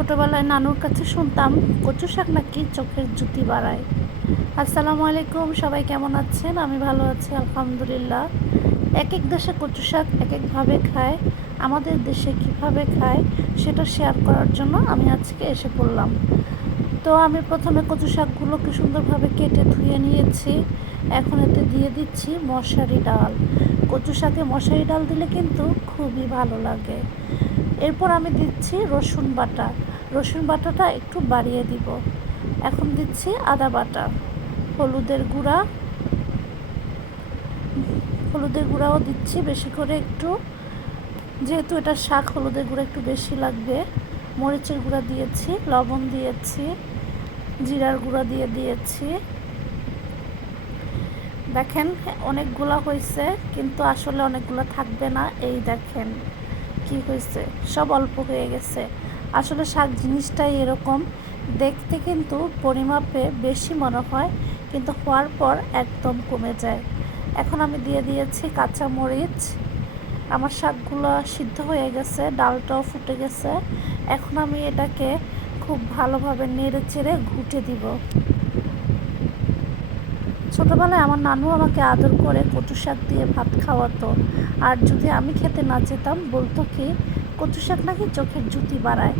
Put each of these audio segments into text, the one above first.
ছোটোবেলায় নানুর কাছে শুনতাম কচু শাক নাকি চোখের জ্যোতি বাড়ায়। আসসালামু আলাইকুম, সবাই কেমন আছেন? আমি ভালো আছি আলহামদুলিল্লাহ। এক এক দেশে কচু শাক এক একভাবে খায়। আমাদের দেশে কিভাবে খায় সেটা শেয়ার করার জন্য আমি আজকে এসে পড়লাম। তো আমি প্রথমে কচু শাকগুলোকে সুন্দরভাবে কেটে ধুয়ে নিয়েছি। এখন এতে দিয়ে দিচ্ছি মশারি ডাল। কচু শাকে মশারি ডাল দিলে কিন্তু খুবই ভালো লাগে। এরপর আমি দিচ্ছি রসুন বাটা। রসুন বাটাটা একটু বাড়িয়ে দিব। এখন দিচ্ছি আদা বাটা, হলুদের গুঁড়া, হলুদের গুঁড়াও দিচ্ছি বেশি করে একটু, যেহেতু এটা শাক হলুদের গুঁড়া একটু বেশি লাগবে। মরিচের গুঁড়া দিয়েছি, লবণ দিয়েছি, জিরার গুঁড়া দিয়ে দিয়েছি। দেখেন অনেকগুলা হয়েছে, কিন্তু আসলে অনেকগুলো থাকবে না। এই দেখেন কি হয়েছে, সব অল্প হয়ে গেছে। আসলে শাক জিনিসটাই এরকম, দেখতে কিন্তু পরিমাপে বেশি মনে হয়, কিন্তু হওয়ার পর একদম কমে যায়। এখন আমি দিয়ে দিয়েছি কাঁচা মরিচ। আমার শাকগুলো সিদ্ধ হয়ে গেছে, ডালটাও ফুটে গেছে। এখন আমি এটাকে খুব ভালোভাবে নেড়ে চেড়ে ঘুটে দিব। ছোটোবেলায় আমার নানু আমাকে আদর করে কচু শাক দিয়ে ভাত খাওয়াতো। আর যদি আমি খেতে না যেতাম বলতো কি কচু শাক নাকি চোখের জ্যোতি বাড়ায়।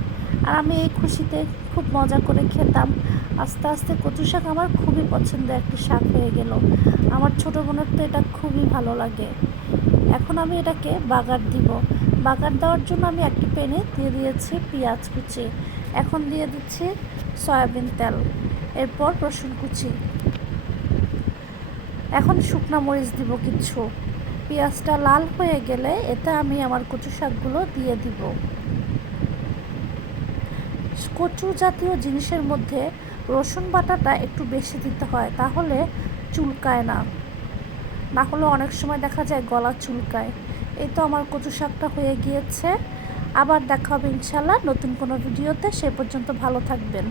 আর আমি এই খুশিতে খুব মজা করে খেতাম। আস্তে আস্তে কচু শাক আমার খুবই পছন্দের একটি শাক হয়ে গেল। আমার ছোটো বোনের তো এটা খুবই ভালো লাগে। এখন আমি এটাকে বাগার দিব। বাগার দেওয়ার জন্য আমি একটি প্যানে দিয়ে দিয়েছি পেঁয়াজ কুচি। এখন দিয়ে দিচ্ছি সয়াবিন তেল, এরপর রসুন কুচি। এখন শুকনো মরিচ দিব কিছু। পেঁয়াজটা লাল হয়ে গেলে এতে আমি আমার কচু শাকগুলো দিয়ে দিব। কচু জাতীয় জিনিসের মধ্যে রসুন বাটাটা একটু বেশি দিতে হয়, তাহলে চুলকায় না। না হলে অনেক সময় দেখা যায় গলা চুলকায়। এই তো আমার কচু শাকটা হয়ে গিয়েছে। আবার দেখা হবে ইনশাল্লাহ নতুন কোনো ভিডিওতে। সে পর্যন্ত ভালো থাকবেন।